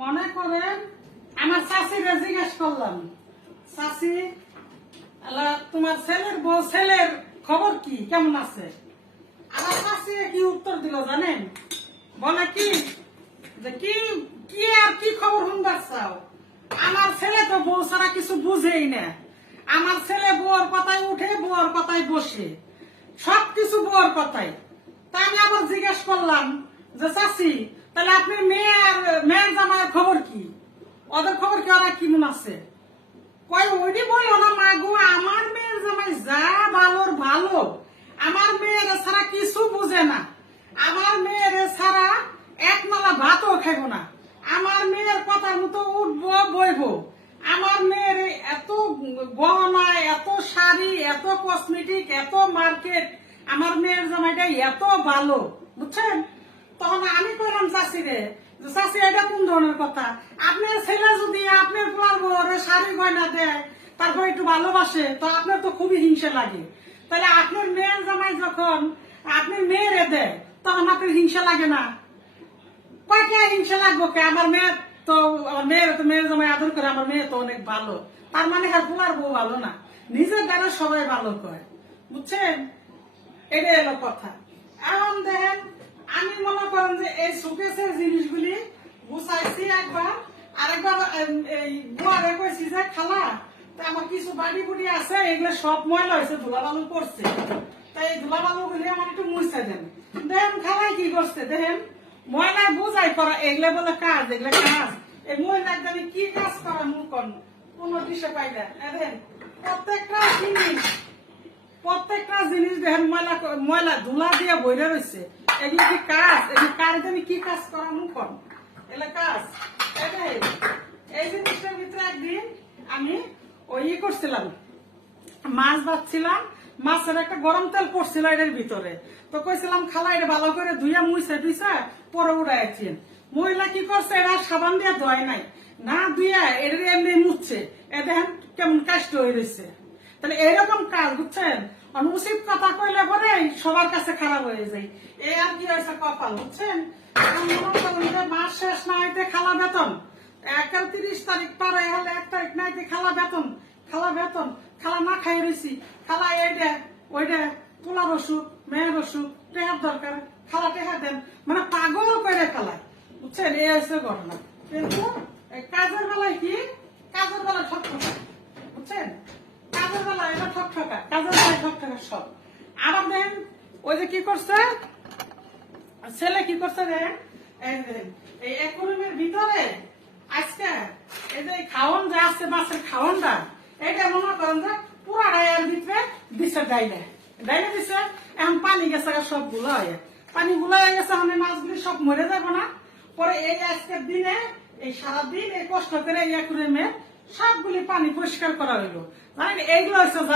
মনে করেন আমার চাষিরা জিজ্ঞেস করলাম, চাষি তোমার ছেলের বউ ছেলের খবর কি, কেমন আছে? আমার চাষি কি উত্তর দিল জানেন? বলে কি যে কি কি আর কি খবর শুনবার চাও? আমার ছেলে তো বউ ছাড়া কিছু বুঝেই না। আমার ছেলে বউর কথায় উঠে, বউর কথায় বসে, সবকিছু বউর কথায়। তাই আমি আবার জিজ্ঞেস করলাম যে চাষি, তাহলে আপনি মেয়ের জামাইয়ের খবর কি? ওদের খবর কি, ওরা কেমন আছে? কই ওইটি বললো না মা গো, আমার মেয়ের জামাই যা ভালোর ভালো, আমার মেয়ের ছাড়া কিছু বুঝে না। আমার মেয়ের ছাড়া এক মালা ভাতও খাইব না। আমার মেয়ের কথার মতো উঠবো বইবো। আমার মেয়ের এত গহনা, এত শাড়ি, এত কসমেটিক, এত মার্কেট, আমার মেয়ের জামাইটা এত ভালো, বুঝছেন? তখন আমি কইলাম চাষিরে, চাষি এটা কোন ধরনের কথা? আপনার ছেলে যদি আপনার বউরে শাড়ি গয়না দেয়, তারপর একটু ভালোবাসে, তো আপনার তো খুবই হিংসা লাগে। তাহলে আপনার মেয়ের জামাই যখন আপনার মেয়েরে দেয়, তখন আপনার হিংসা লাগে না? কয়টা হিংসা লাগবো কে? আমার মেয়ের তো, আমার মেয়ের জামাই আদর করে, আমার মেয়ে তো অনেক ভালো। তার মানে আর পোলার বউ ভালো না? নিজের দ্বারা সবাই ভালো কয়, বুঝছেন? এটা এলো কথা। এখন দেখেন, আমি মনে করেন যে এই শোকেসের জিনিসগুলি গুছাইছি একবার, আরেকবার এই বুয়ারে কইছি যে খালা, তা আমার কিছু বাড়ি বুড়ি আছে, এগুলো সব ময়লা হয়েছে, ধুলাবালু পড়ছে, তাই এই ধুলাবালু গুলি আমার একটু মুছে দেন। দেখেন খালাই কি করছে, দেখেন ময়লা বুঝাই করা, এগুলো বলে কাজ, এগুলো কাজ। এই মহিলা একদমই কি কাজ করা মুখ কোন দিশে পাইলে। দেখেন প্রত্যেকটা জিনিস দেখেন ময়লা ময়লা ধুলা দিয়ে বইরে রয়েছে। এগুলো কি কাজ? এগুলো কার জন্য কি কাজ করা মুখ এগুলো কাজ? এই জিনিসটার ভিতরে একদিন আমি ওই করছিলাম, মাছ ভাজছিলাম, মাছের একটা গরম তেল পড়ছিল এর ভিতরে। তো কইছিলাম খালা এটা ভালো করে ধুইয়া মুছে টুইছা পরে উড়াইছেন। মহিলা কি করছে, এরা সাবান দিয়ে ধোয় নাই, না ধুইয়া এর এমনি মুছছে। এ দেখেন কেমন কাষ্ট হয়ে রয়েছে। তাহলে এইরকম কাজ, বুঝছেন? অনুচিত কথা কইলে পরে সবার কাছে খারাপ হয়ে যায়। এই আর কি হয়েছে কপাল, বুঝছেন? মাস শেষ না হইতে খালা বেতন, 31 তারিখ পারে হলে 1 তারিখ না হইতে খালা বেতন, খালা না খাই রয়েছি। খালা এইটা ওইটা, পোলার অসুখ, মেয়ের অসুখ, টেহার দরকার, খালা টেহা দেন, মানে পাগল করে খালায়, বুঝছেন? এই হচ্ছে ঘটনা। কিন্তু কাজের বেলায় কি, কাজের বেলায় ঠকঠকা, বুঝছেন? কাজের বেলায় এটা ঠকঠকা, কাজের বেলায় ঠকঠকা সব। আবার দেখেন ওই যে কি করছে ছেলে, কি করছে দেখেন, এই অ্যাকুয়ারিয়ামের ভিতরে আজকে এই যে খাওয়ান যা আছে, মাছের খাওয়ানটা, এটা মনে করেন যে পুরা ডাইয়ের ভিতরে দিছে, ডাইলে দিছে। এখন পানি গেছে, সব গুলা হয়ে পানি গুলা হয়ে গেছে, মানে মাছগুলি সব মরে যাবো না। পরে এই আজকের দিনে, এই সারাদিন এই কষ্ট করে এই অ্যাকুয়ারিয়ামে সবগুলি পানি পরিষ্কার করা হইলো, জানেন? এইগুলো হচ্ছে